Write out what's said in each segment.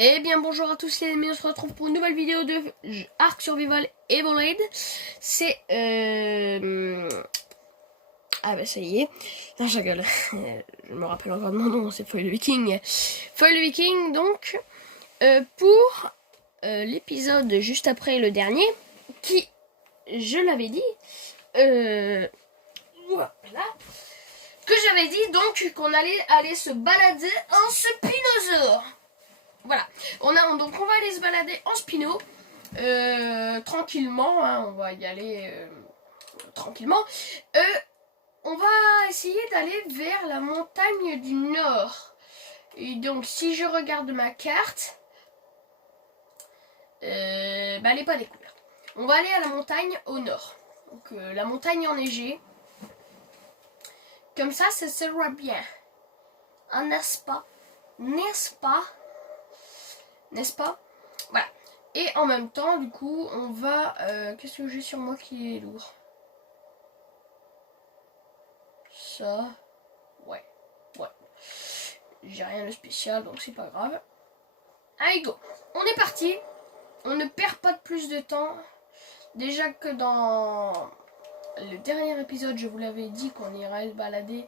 Eh bien bonjour à tous les amis, on se retrouve pour une nouvelle vidéo de Ark Survival Evolved. C'est ah bah ça y est. Non je rigole. Je me rappelle encore de mon nom, c'est Foil le Viking. Foil le Viking donc pour l'épisode juste après le dernier qui, je l'avais dit, voilà, que j'avais dit donc qu'on allait aller se balader en Spinosaure. Voilà, donc on va aller se balader en Spino, tranquillement, hein, on va y aller tranquillement. On va essayer d'aller vers la montagne du Nord. Et donc si je regarde ma carte, elle n'est pas découverte. On va aller à la montagne au nord. Donc la montagne enneigée. Comme ça sera bien. Ah, n'est-ce pas? N'est-ce pas? N'est-ce pas? Voilà. Et en même temps, du coup, on va... qu'est-ce que j'ai sur moi qui est lourd? Ça... Ouais. J'ai rien de spécial, donc c'est pas grave. Allez, go. On est parti. On ne perd pas de plus de temps. Déjà que dans le dernier épisode, je vous l'avais dit qu'on irait se balader.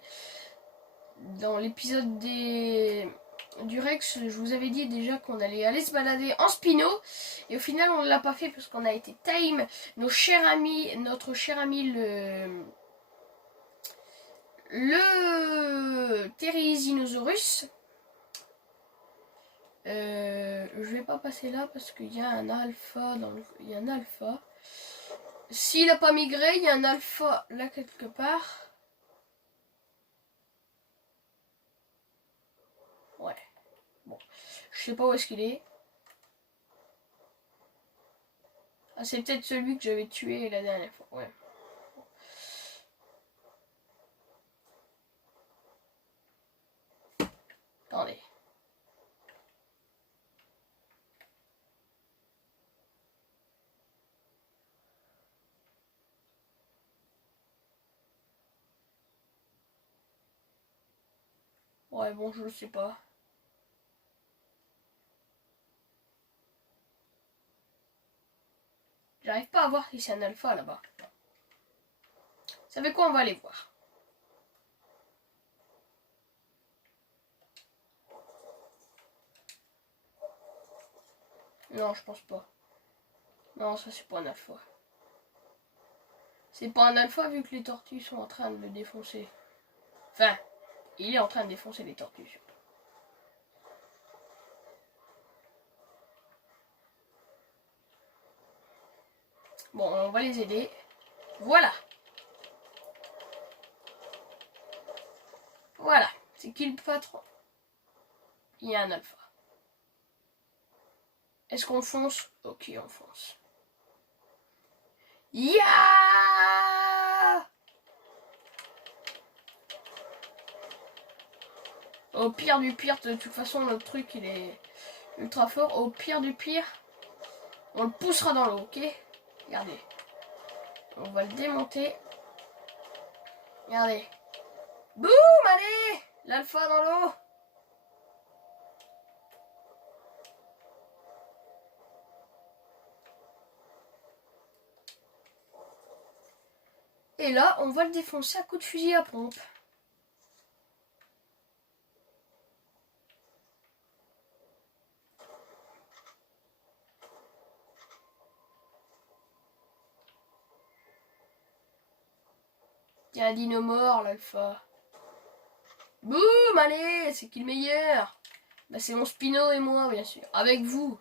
Dans l'épisode du Rex, je vous avais dit déjà qu'on allait aller se balader en Spino. Et au final, on ne l'a pas fait parce qu'on a été time. Notre cher ami le Therizinosaurus. Je vais pas passer là parce qu'il y a un alpha il y a un alpha. S'il n'a pas migré, il y a un alpha là quelque part. Ouais. Bon. Je sais pas où est-ce qu'il est. Ah, c'est peut-être celui que j'avais tué la dernière fois. Ouais. Attendez. Ouais, bon, je sais pas. J'arrive pas à voir si c'est un alpha là-bas. Vous savez quoi? On va aller voir. Non, je pense pas. Non, ça c'est pas un alpha. C'est pas un alpha vu que les tortues sont en train de le défoncer. Enfin, il est en train de défoncer les tortues. Bon, on va les aider. Voilà. Voilà. C'est qui le patron? Il y a un alpha. Est-ce qu'on fonce? Ok, on fonce. Ya! Au pire du pire, de toute façon, notre truc, il est ultra fort. Au pire du pire, on le poussera dans l'eau, ok? Regardez. On va le démonter. Regardez. Boum, allez! L'alpha dans l'eau. Et là, on va le défoncer à coup de fusil à pompe. Il y a un dino mort, l'alpha. Boum, allez, c'est qui le meilleur? Bah, c'est mon Spino et moi, bien sûr. Avec vous.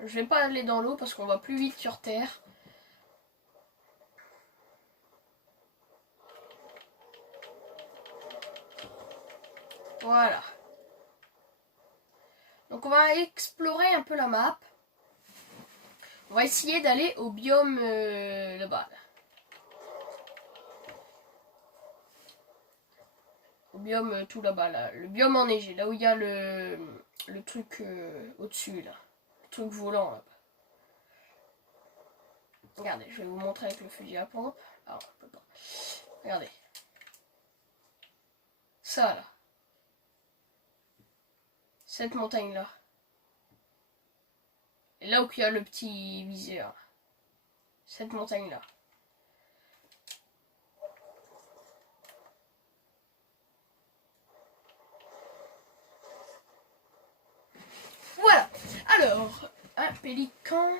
Je vais pas aller dans l'eau parce qu'on va plus vite sur terre. Voilà. Donc on va explorer un peu la map. On va essayer d'aller au biome là-bas. Au biome tout là-bas, là. Le biome enneigé, là où il y a le truc au-dessus, là. Le truc volant, là. Regardez, je vais vous montrer avec le fusil à pompe. Alors, on peut pas. Regardez. Ça, là. Cette montagne-là. Et là où il y a le petit viseur. Cette montagne-là. Voilà. Alors, un pélican.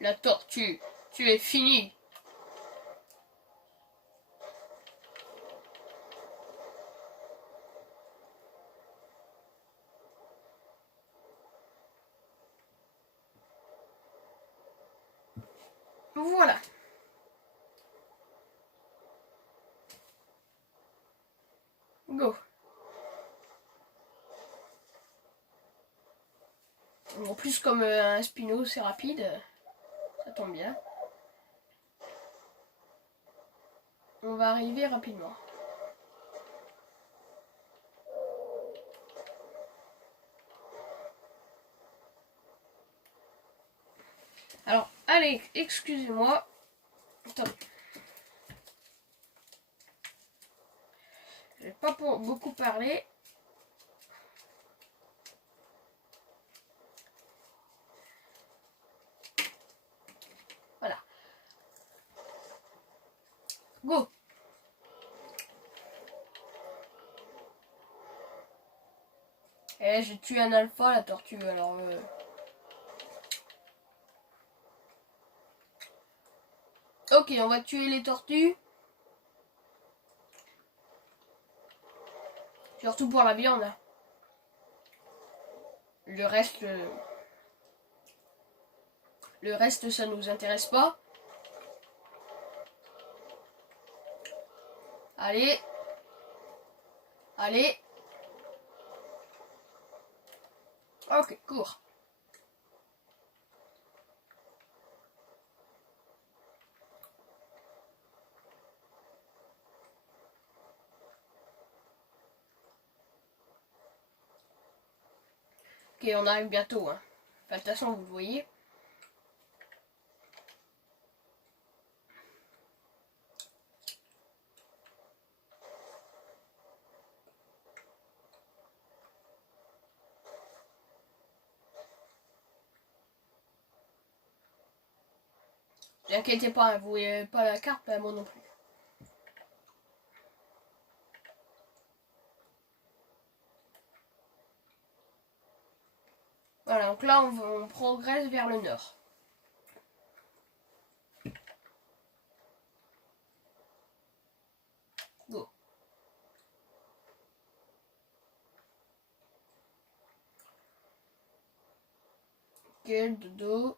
La tortue, tu es fini. Voilà. Go. En plus, comme un Spino, c'est rapide. Ça tombe bien. On va arriver rapidement. Alors, allez, excusez-moi. Attendez. Je vais pas beaucoup parler. Voilà. Go. Eh, j'ai tué un alpha, la tortue, alors... Ok, on va tuer les tortues. Surtout pour la viande. Le reste... Le reste, ça nous intéresse pas. Allez. Allez. Ok, cours. Ok, on arrive bientôt. Hein. Enfin, de toute façon, vous le voyez. Ne vous inquiétez pas, vous voyez pas la carte, ben moi non plus. Voilà, donc là on progresse vers le nord. Go. Ok, dodo.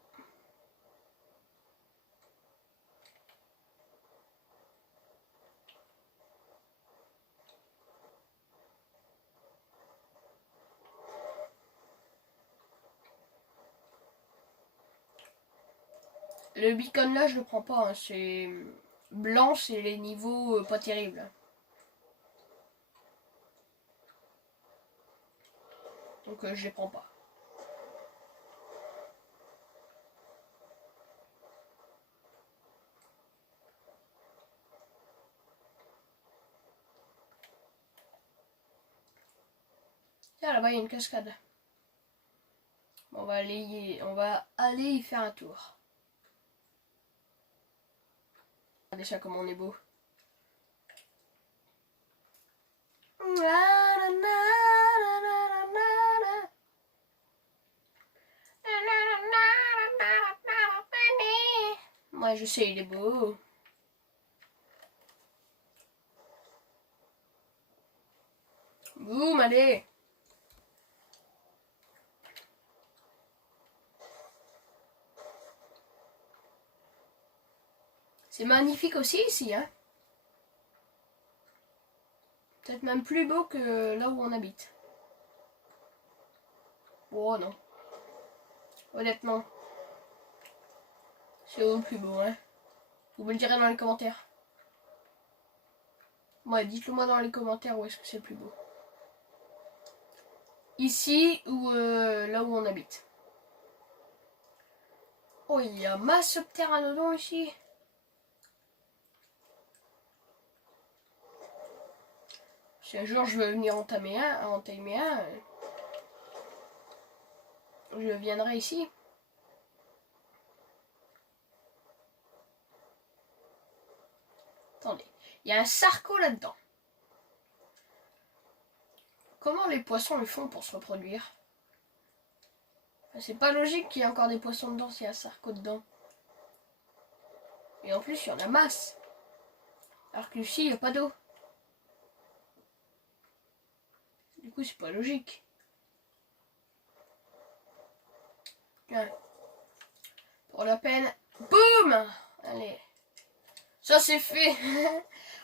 Le beacon là je le prends pas, hein. C'est blanc, c'est les niveaux pas terribles. Donc je les prends pas. Tiens, là-bas il y a une cascade. Bon, on va aller y faire un tour. Regardez ça comme on est beau. Moi je sais, il est beau. Boum, allez. C'est magnifique aussi ici, hein. Peut-être même plus beau que là où on habite. Oh non. Honnêtement. C'est où le plus beau, hein? Vous me le direz dans les commentaires. Ouais, dites-le moi dans les commentaires où est-ce que c'est le plus beau. Ici ou là où on habite. Oh, il y a masse pteranodon ici. Si un jour je veux venir entamer un, je viendrai ici. Attendez, il y a un sarco là-dedans. Comment les poissons le font pour se reproduire? C'est pas logique qu'il y ait encore des poissons dedans s'il y a un sarco dedans. Et en plus, il y en a masse. Alors que ici, il n'y a pas d'eau. Du coup, c'est pas logique. Tiens. Pour la peine. Boum! Allez. Ça, c'est fait.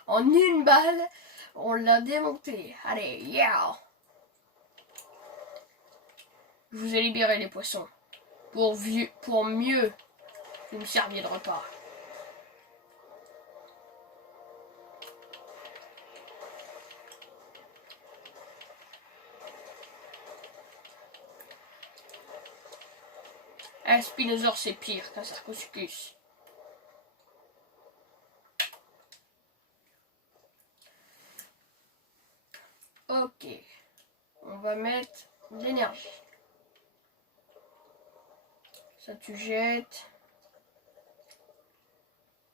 En une balle, on l'a démonté. Allez, yeah! Je vous ai libéré les poissons. Pour mieux vous me servir de repas. Un spinosaure, c'est pire qu'un sarcosuchus. Ok. On va mettre de l'énergie. Ça, tu jettes.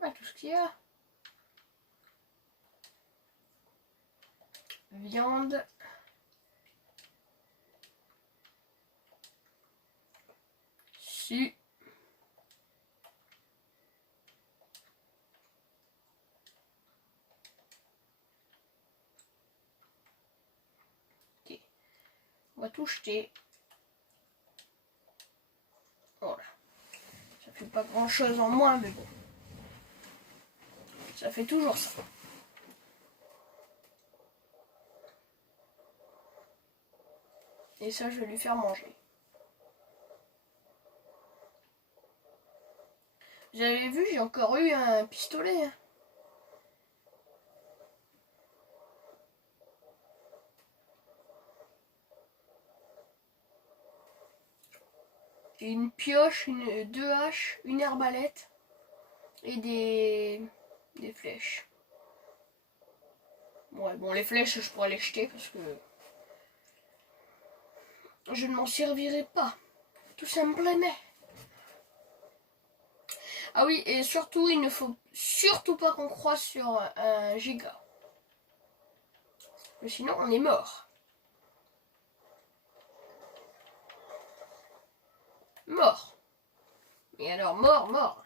Ah, tout ce qu'il y a. Viande. Su. Ok. On va tout jeter. Voilà. Ça fait pas grand chose en moins, mais bon. Ça fait toujours ça. Et ça, je vais lui faire manger. Vous avez vu, j'ai encore eu un pistolet. J'ai une pioche, deux haches, une arbalète et des flèches. Ouais, bon, les flèches, je pourrais les jeter parce que je ne m'en servirai pas. Tout simplement. Ah oui, et surtout, il ne faut surtout pas qu'on croise sur un giga. Sinon, on est mort. Mort. Et alors, mort.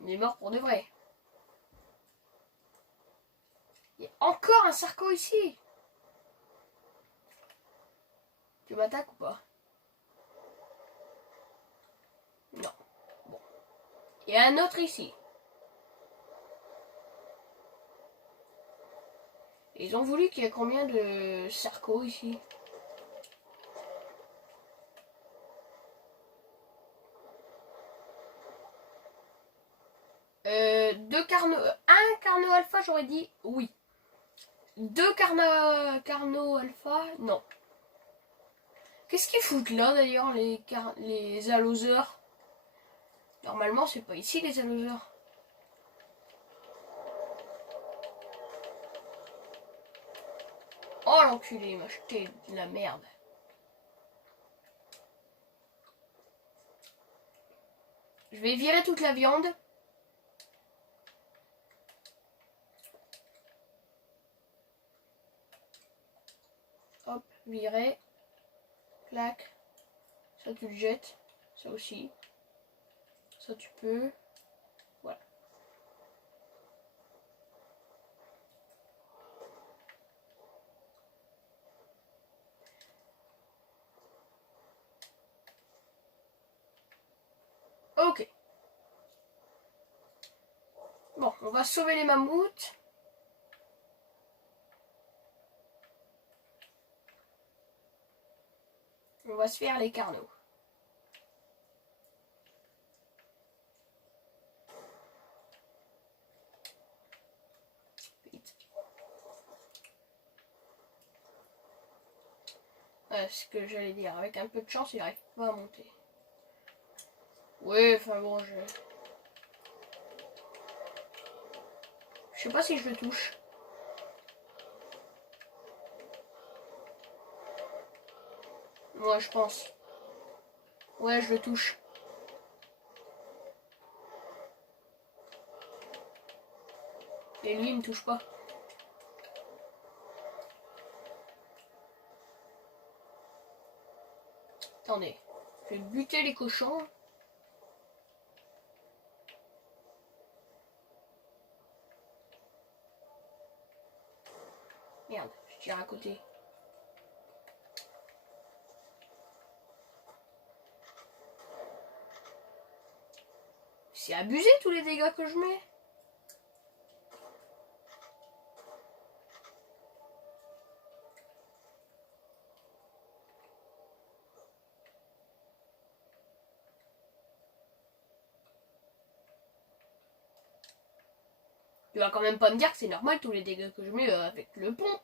On est mort pour de vrai. Il y a encore un sarco ici. Tu m'attaques ou pas? Non. Bon. Il y a un autre ici. Ils ont voulu qu'il y ait combien de sarcos ici? Un carno alpha, j'aurais dit oui. Deux carno alpha, non. Qu'est-ce qu'ils foutent là d'ailleurs, les allosaures? Normalement, c'est pas ici les allosaures. Oh l'enculé, il m'a jeté de la merde. Je vais virer toute la viande. Hop, virer. Clac. Ça tu le jettes. Ça aussi. Ça tu peux. Voilà. Ok. Bon, on va sauver les mammouths. On va se faire les carnaux. Vite. Ouais, c'est ce que j'allais dire. Avec un peu de chance, il n'arrive pas à monter. Oui, enfin bon, je sais pas si je le touche. Ouais, je pense. Ouais, je le touche. Et lui, il me touche pas. Attendez. Je vais buter les cochons. Merde, je tire à côté. C'est abusé tous les dégâts que je mets. Tu vas quand même pas me dire que c'est normal tous les dégâts que je mets avec le pont.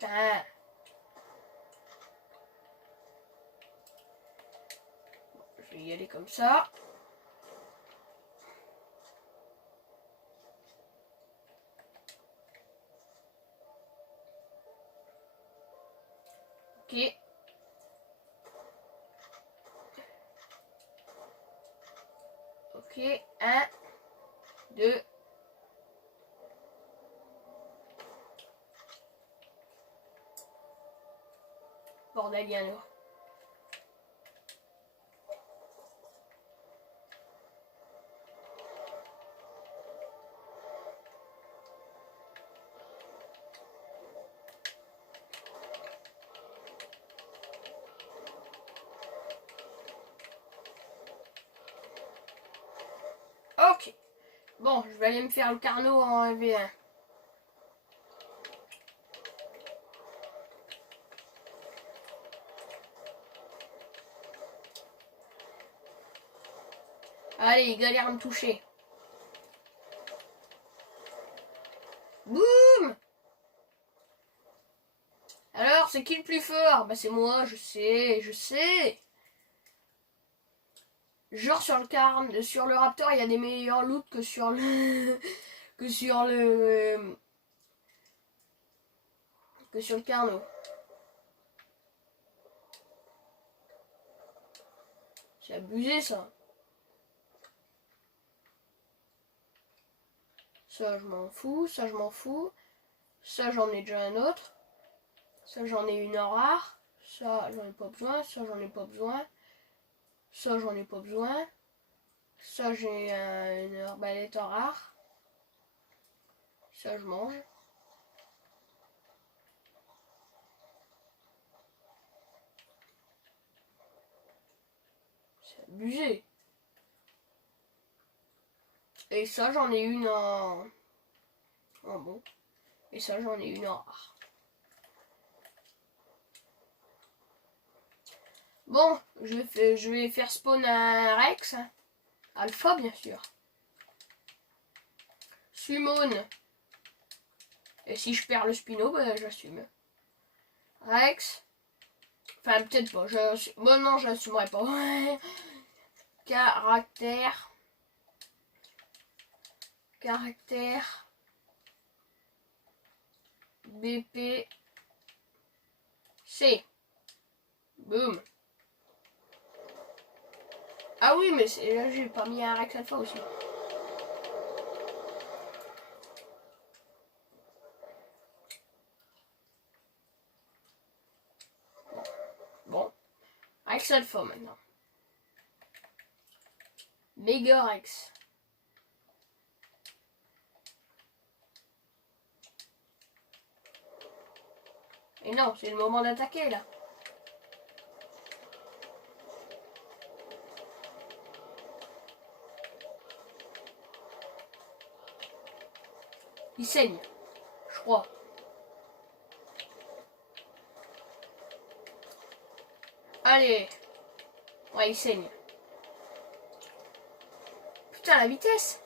Putain. Je vais y aller comme ça. Ok. Ok. 1, 2. Bordel, Yann. Ok. Bon, je vais aller me faire le carnot en V1. Allez, il galère à me toucher. Boum! Alors, c'est qui le plus fort? Bah c'est moi, je sais, je sais. Genre sur le Raptor, il y a des meilleurs loots que sur le que sur le Carnot. C'est abusé ça. Ça je m'en fous, ça je m'en fous. Ça j'en ai déjà un autre. Ça j'en ai une en rare. Ça j'en ai pas besoin, ça j'en ai pas besoin. Ça j'en ai pas besoin. Ça j'ai une arbalète en rare. Ça je mange. C'est abusé. Et ça j'en ai une en bon. Et ça j'en ai une en rare. Bon, je vais faire spawn un Rex. Alpha bien sûr. Summon. Et si je perds le Spino, bah, j'assume. Rex. Enfin, peut-être pas. Bon, non, j'assumerai pas. Caractère. Caractère. BP. C. Boum. Ah oui, mais là, j'ai pas mis un Rex Alpha aussi. Bon. Rex Alpha maintenant. Mega Rex. Et non, c'est le moment d'attaquer là. Il saigne, je crois. Allez. Ouais, il saigne. Putain, la vitesse.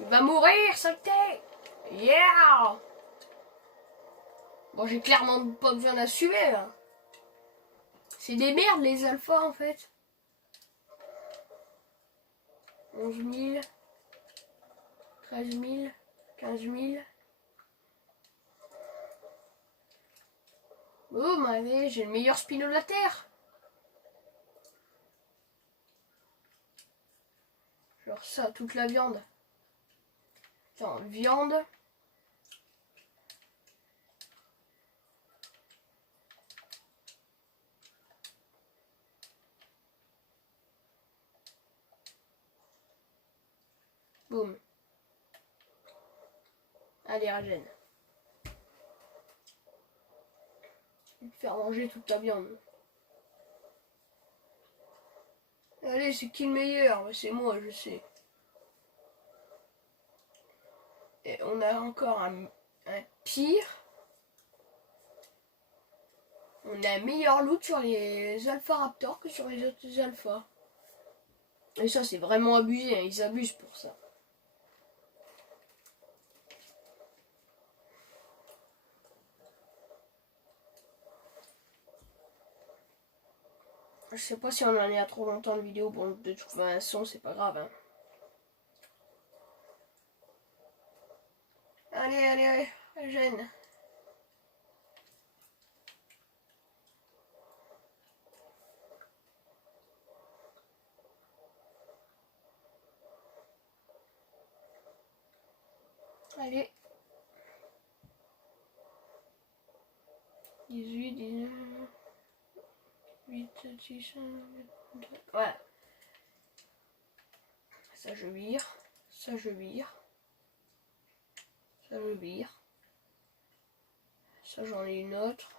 Il va mourir, saleté. Yeah. Bon, j'ai clairement pas besoin d'assumer, là. C'est des merdes, les alphas, en fait. 11 000. 13 000. 15 000. Boum, allez, j'ai le meilleur spino de la Terre. Genre ça, toute la viande. Enfin, viande. Boum. Allez, Ragen. Je vais te faire manger toute ta viande. Allez, c'est qui le meilleur? C'est moi, je sais. Et on a encore un pire. On a un meilleur loot sur les Alpha Raptors que sur les autres alphas. Et ça, c'est vraiment abusé, hein. Ils abusent pour ça. Je sais pas si on en est à trop longtemps de vidéo. Bon, de toute façon, c'est pas grave, hein. Allez, allez, allez, gêne. Allez. 18, 19, 8, 6, 2. Voilà. Ça, je vire. Ça, je vire. Ça, je vire. Ça, j'en ai une autre.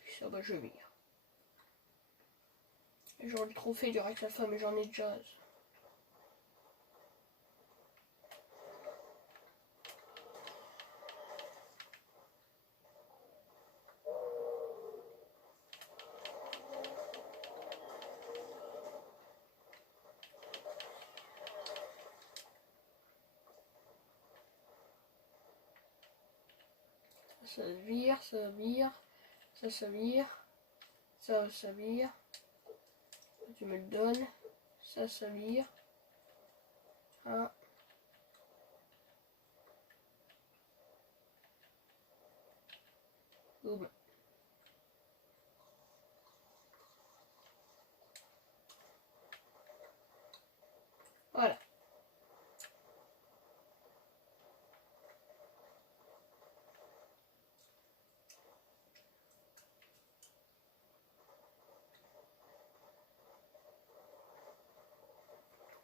Puis ça, bah, je vire. Et j'aurais le trophée du Rex Alpha, mais j'en ai déjà. Ça vire, ça vire. Ça vire. Ça vire. Tu me le donnes. Ça vire. Un. Boum. Voilà.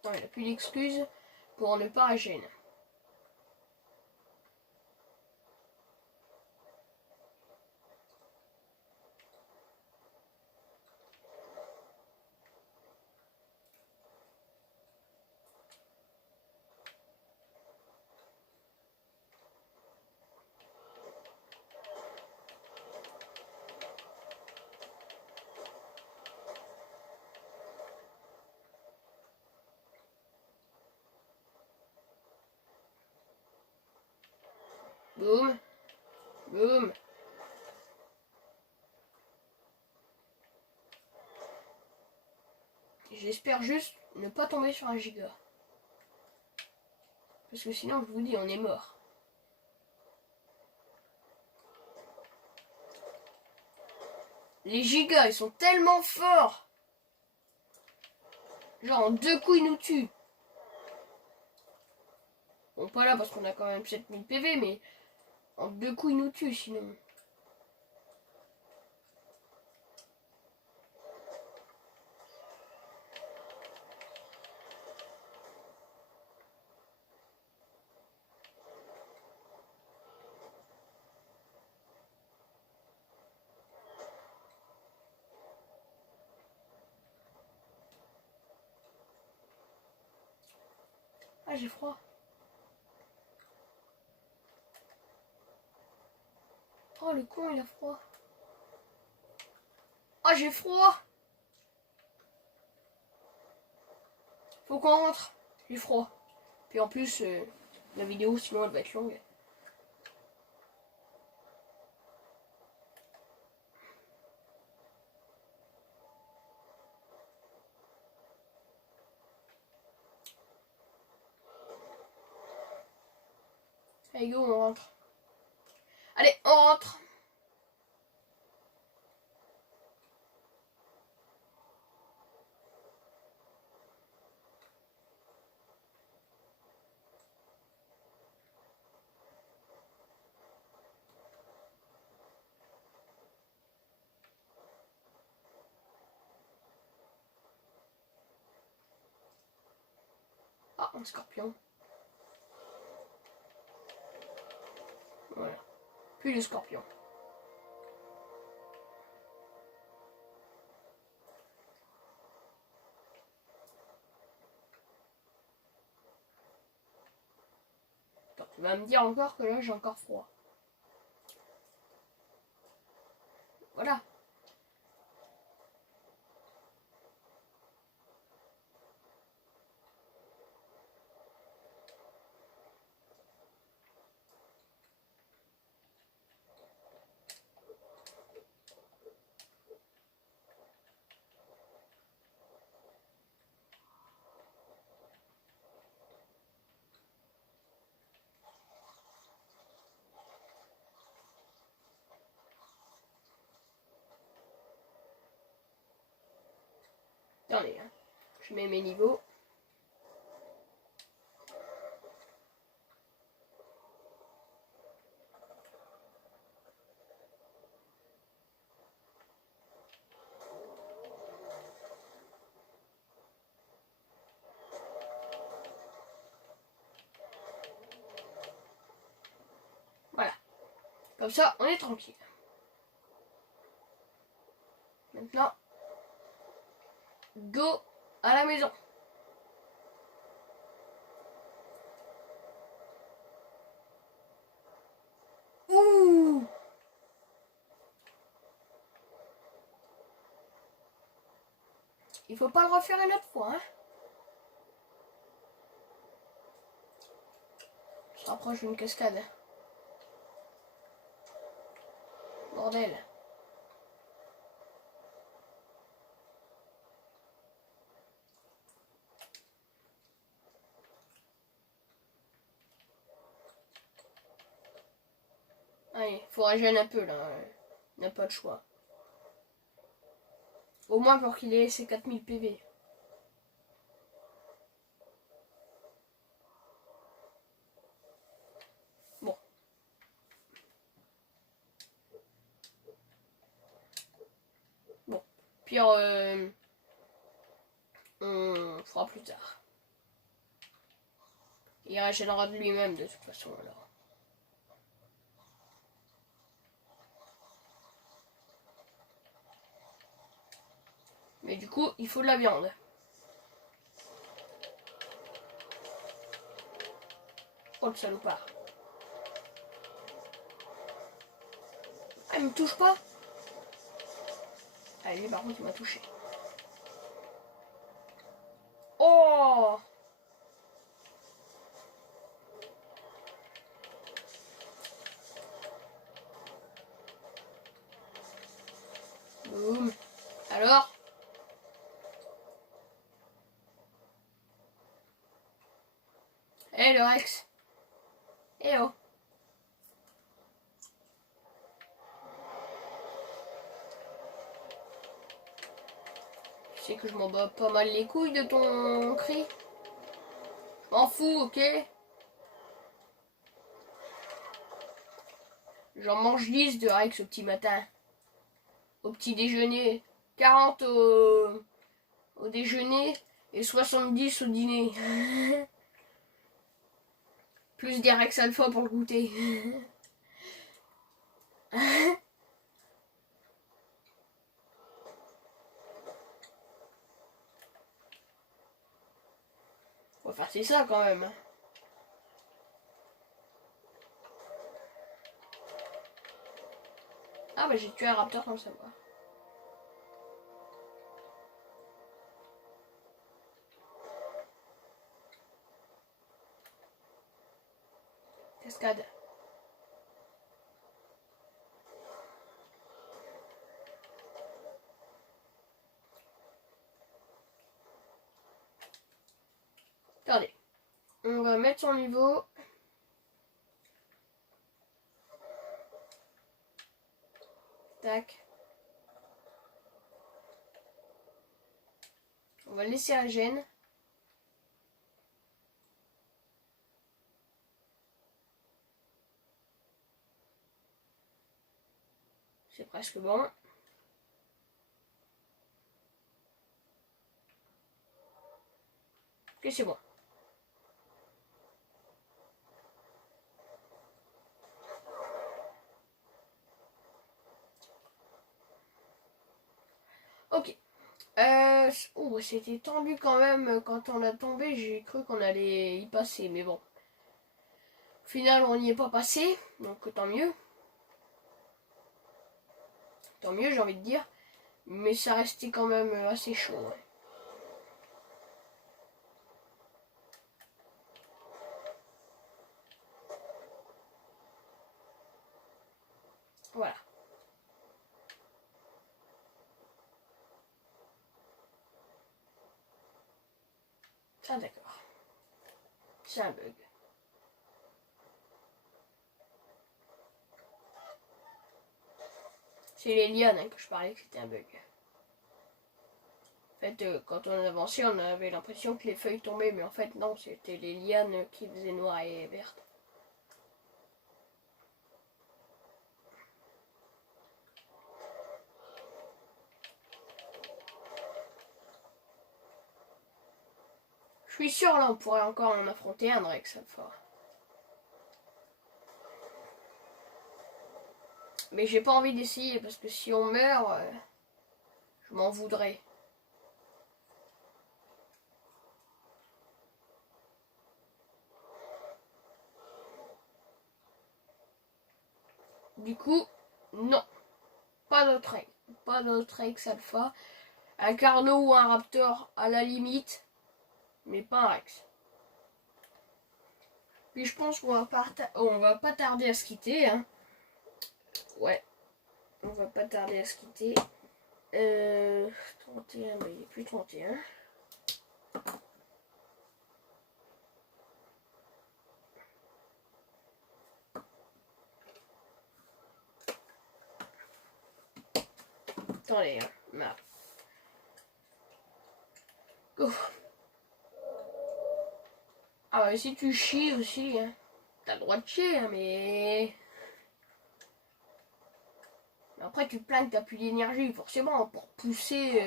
Bon, il n'y a plus d'excuses pour ne pas régénérer. Boum. Boum. J'espère juste ne pas tomber sur un giga. Parce que sinon, je vous dis, on est mort. Les gigas, ils sont tellement forts. Genre, en 2 coups, ils nous tuent. Bon, pas là, parce qu'on a quand même 7000 PV, mais en 2 coups, ils nous tuent, sinon. Ah, j'ai froid. Oh, le con, il a froid. Ah, j'ai froid. Faut qu'on rentre. J'ai froid. Puis en plus, la vidéo, sinon, elle va être longue. Allez, go, on rentre. Allez, on rentre. Ah, un scorpion. Voilà. Puis le scorpion. Attends, tu vas me dire encore que là, j'ai encore froid. Voilà. Attendez, hein. Je mets mes niveaux. Voilà. Comme ça, on est tranquille. Maintenant, go à la maison. Ouh! Il faut pas le refaire une autre fois, hein. On se rapproche d'une cascade. Bordel. Allez, faut régénérer un peu là. On n'a pas de choix. Au moins pour qu'il ait ses 4000 PV. Bon. Bon. Pire, on fera plus tard. Il régénérera de lui-même de toute façon alors. Mais du coup, il faut de la viande. Oh le salopard. Ah, il me touche pas. Ah, lui par contre, il m'a touché. Oh! Boum. Alors? Eh le Rex. Eh oh. Tu sais que je m'en bats pas mal les couilles de ton cri. Je m'en fous, ok? J'en mange 10 de Rex au petit matin. Au petit déjeuner. 40 au déjeuner et 70 au dîner. Plus des Rex Alpha pour le goûter. Enfin, c'est ça quand même. Ah bah j'ai tué un raptor sans le savoir. Cascade. Attendez. On va mettre son niveau. Tac. On va laisser la gêne. C'est presque bon. Ok, c'est bon. Ok. Oh, c'était tendu quand même. Quand on a tombé, j'ai cru qu'on allait y passer. Mais bon. Au final, on n'y est pas passé. Donc tant mieux. Tant mieux, j'ai envie de dire. Mais ça restait quand même assez chaud. Ouais. Voilà. Ah d'accord. C'est un bug. C'est les lianes hein, que je parlais que c'était un bug. En fait, quand on avançait, on avait l'impression que les feuilles tombaient, mais en fait non, c'était les lianes qui faisaient noir et verte. Je suis sûr là, on pourrait encore en affronter un Drake cette fois. Mais j'ai pas envie d'essayer parce que si on meurt, je m'en voudrais. Du coup, non. Pas d'autre Rex. Pas d'autre Rex alpha. Un Carno ou un Raptor à la limite. Mais pas un Rex. Puis je pense qu'on va pas tarder à se quitter. Hein. Ouais. On va pas tarder à se quitter. 31, mais il n'est plus 31. Attendez, hein. Map. Go. Ah ouais, si tu chies aussi, hein. T'as le droit de chier, hein, mais... Après, tu te plains que t'as plus d'énergie, forcément, pour pousser,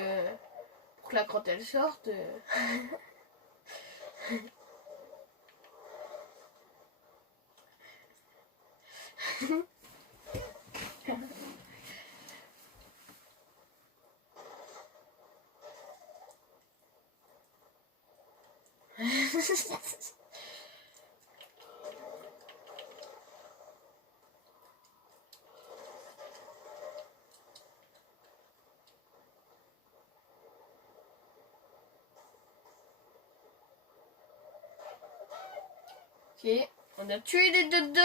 pour que la crotte elle sorte. Ok, on a tué des dodos.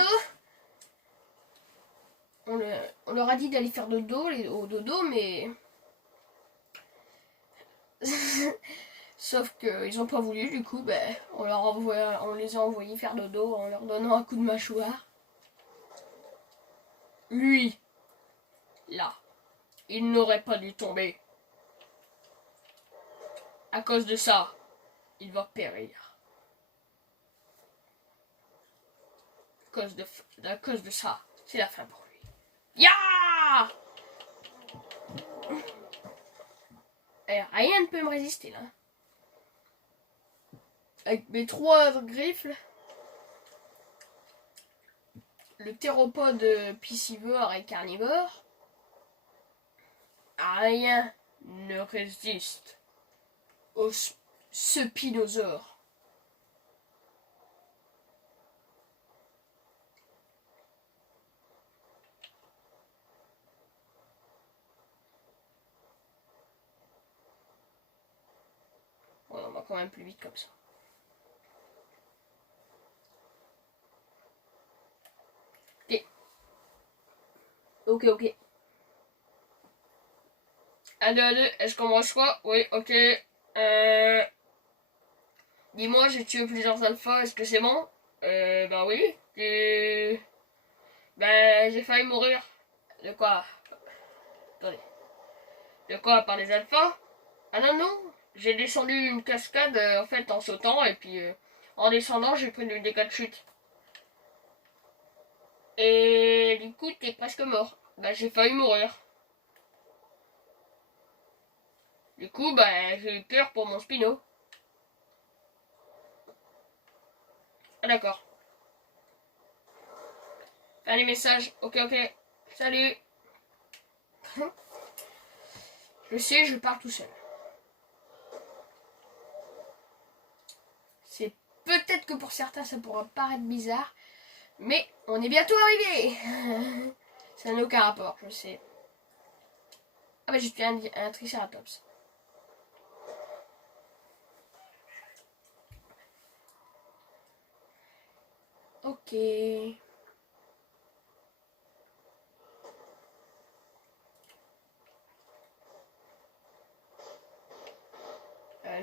On leur a dit d'aller faire dodo, au dodo, mais... Sauf qu'ils n'ont pas voulu, du coup, ben, on les a envoyés faire dodo en leur donnant un coup de mâchoire. Lui, là, il n'aurait pas dû tomber. À cause de ça, il va périr. À cause de ça, c'est la fin pour lui. Ya! Et rien ne peut me résister là. Avec mes 3 griffes, le théropode piscivore et carnivore, rien ne résiste au spinosaure. quand même plus vite comme ça. Ok. Allez, est-ce qu'on mange quoi? Oui, ok. Dis-moi, j'ai tué plusieurs alphas, est-ce que c'est bon? Ben oui. Ben, j'ai failli mourir. De quoi? Attendez. De quoi? Par les alphas? Ah non. J'ai descendu une cascade, en fait, en sautant, et puis, en descendant, j'ai pris le dégât de chute. Et du coup, t'es presque mort. Ben, j'ai failli mourir. Du coup, ben, j'ai eu peur pour mon Spino. Ah d'accord. Allez, message. Ok. Salut. Je sais, je pars tout seul. C'est peut-être que pour certains, ça pourra paraître bizarre. Mais on est bientôt arrivé. Ça n'a aucun rapport, je sais. Ah bah j'ai tué un Triceratops. Ok.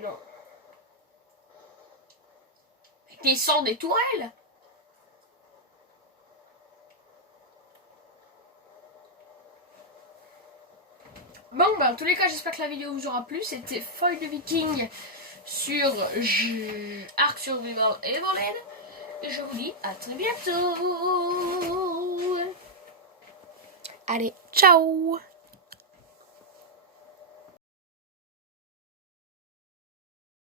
Non. Descends des tourelles. Bon, bah en tous les cas, j'espère que la vidéo vous aura plu. C'était Feuille de Viking sur Ark Survival Evolved. Et je vous dis à très bientôt. Allez, ciao.